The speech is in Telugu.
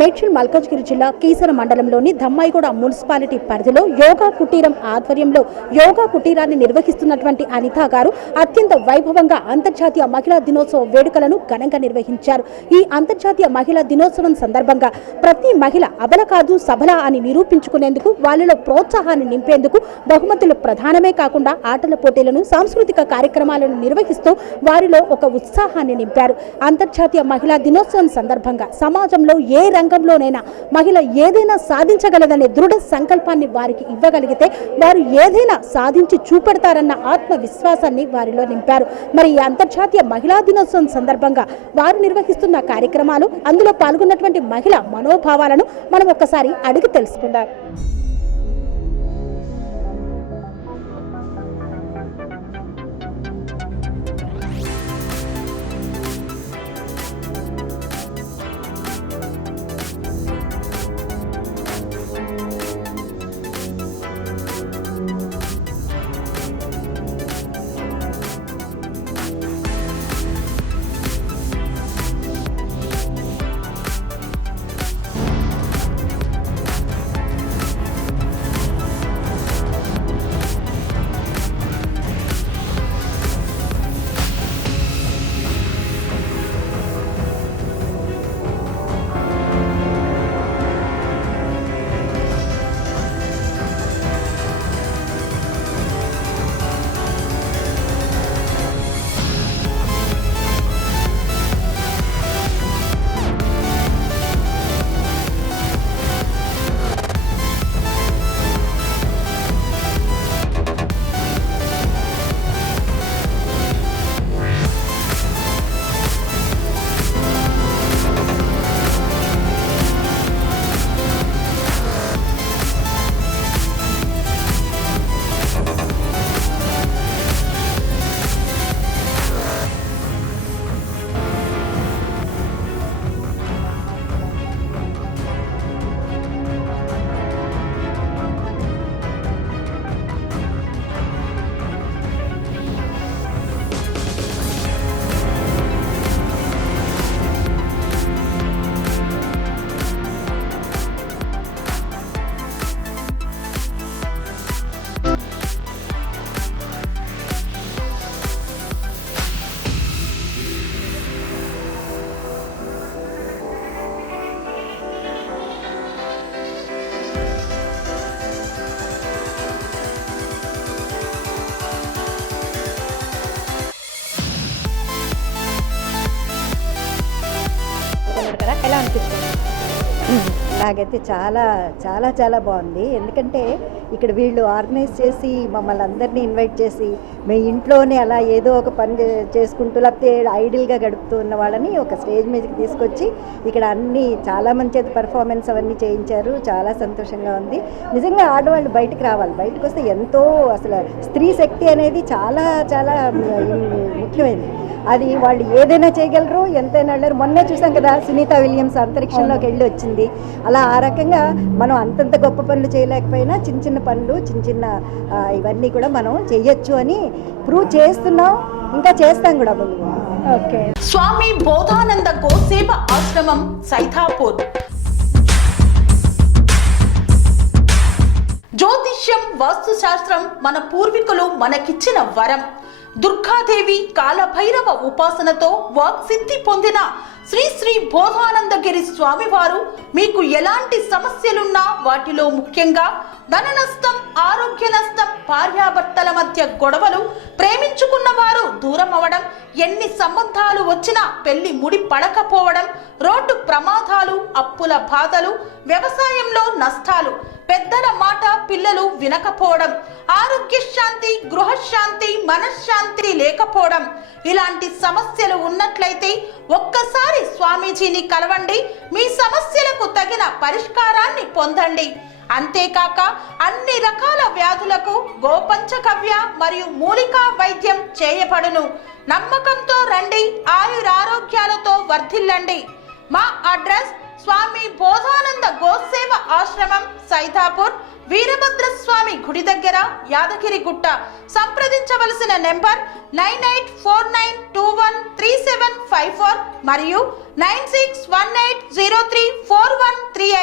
మేడ్చల్ మల్కాజ్గిరి జిల్లా కీసర మండలంలోని ధమ్మాయిగూడ మున్సిపాలిటీ పరిధిలో యోగా కుటీరం ఆధ్వర్యంలో యోగా కుటీరాన్ని నిర్వహిస్తున్నటువంటి అనిత గారు అత్యంత వైభవంగా అంతర్జాతీయ మహిళా దినోత్సవ వేడుకలను ఘనంగా నిర్వహించారు. ఈ అంతర్జాతీయ మహిళా దినోత్సవం సందర్భంగా ప్రతి మహిళ అబల కాదు సబల అని నిరూపించుకునేందుకు వాళ్ళలో ప్రోత్సాహాన్ని నింపేందుకు బహుమతులు ప్రధానమే కాకుండా ఆటల పోటీలను సాంస్కృతిక కార్యక్రమాలను నిర్వహిస్తూ వారిలో ఒక ఉత్సాహాన్ని నింపారు. అంతర్జాతీయ మహిళా దినోత్సవం సందర్భంగా సమాజంలో ఏ రంగంలోనైనా మహిళ ఏదైనా సాధించగలదనే దృఢ సంకల్పాన్ని వారికి ఇవ్వగలిగితే వారు ఏదైనా సాధించి చూపెడతారన్న ఆత్మవిశ్వాసాన్ని వారిలో నింపారు. మరి ఈ అంతర్జాతీయ మహిళా దినోత్సవం సందర్భంగా వారు నిర్వహిస్తున్న కార్యక్రమాలు, అందులో పాల్గొన్నటువంటి మహిళ మనోభావాలను మనం ఒక్కసారి అడిగి తెలుసుకుందాం. ఎలా అనిపిస్తుంది? నాకైతే చాలా చాలా చాలా బాగుంది. ఎందుకంటే ఇక్కడ వీళ్ళు ఆర్గనైజ్ చేసి మమ్మల్ని అందరినీ ఇన్వైట్ చేసి మీ ఇంట్లోనే అలా ఏదో ఒక పని చేసుకుంటూ లేకపోతే ఐడియల్గా గడుపుతూ ఉన్న వాళ్ళని ఒక స్టేజ్ మీదకి తీసుకొచ్చి ఇక్కడ అన్నీ చాలా మంచి పర్ఫార్మెన్స్ అవన్నీ చేయించారు. చాలా సంతోషంగా ఉంది. నిజంగా ఆడవాళ్ళు బయటకు రావాలి. బయటకు వస్తే ఎంతో అసలు స్త్రీ శక్తి అనేది చాలా చాలా ముఖ్యమైనది. అది వాళ్ళు ఏదైనా చేయగలరు, ఎంతైనా వెళ్ళరు. మొన్నే చూసాం కదా, సునీత విలియమ్స్ అంతరిక్షంలోకి వెళ్ళి వచ్చింది. అలా ఆ రకంగా మనం అంతంత గొప్ప పనులు చేయలేకపోయినా చిన్న చిన్న పనులు, చిన్న చిన్న ఇవన్నీ కూడా మనం చెయ్యొచ్చు అని ప్రూవ్ చేస్తున్నాం, ఇంకా చేస్తాం కూడా. ఓకే. స్వామి బోధానంద గోసేవ ఆశ్రమం సైథాపూర్. జ్యోతిష్యం, వాస్తుశాస్త్రం మన పూర్వీకులు మనకిచ్చిన వరం. దుర్గాదేవి, కాలభైరవ ఉపాసనతో వాక్సిద్ధి పొందిన శ్రీ శ్రీ బోధానందగిరి స్వామివారు మీకు ఎలాంటి సమస్యలున్నా, వాటిలో ముఖ్యంగా ధన నష్టం, ఆరోగ్య నష్టం, భార్యాభర్తల మధ్య గొడవలు, ప్రేమించుకున్న వారు దూరం అవడం, ఎన్ని సంబంధాలు వచ్చినా పెళ్లి ముడి పడకపోవడం, రోడ్డు ప్రమాదాలు, అప్పుల బాధలు, వ్యవసాయంలో నష్టాలు, పెద్దల మాట పిల్లలు వినకపోవడం, ఆరోగ్య శాంతి, గృహశాంతి, మనశ్శాంతి లేకపోవడం, ఇలాంటి సమస్యలు ఉన్నట్లయితే ఒక్కసారి స్వామీజీని కలవండి. మీ సమస్యలకు తగిన పరిష్కారాన్ని పొందండి. అంతేకాక అన్ని రకాల వ్యాధులకు గోపంచకవ్య మరియు మూలికా వైద్యం చేయబడును. నమ్మకంతో రండి, ఆయురారోగ్యాలతో వర్ధిల్లండి. మా అడ్రస్ స్వామి బోధానంద గోసేవ ఆశ్రమం, సైథాపూర్, వీరభద్రస్వామి గుడి దగ్గర, యాదగిరిగుట్ట. సంప్రదించవలసిన నెంబర్ 9849213754 మరియు 9618034138.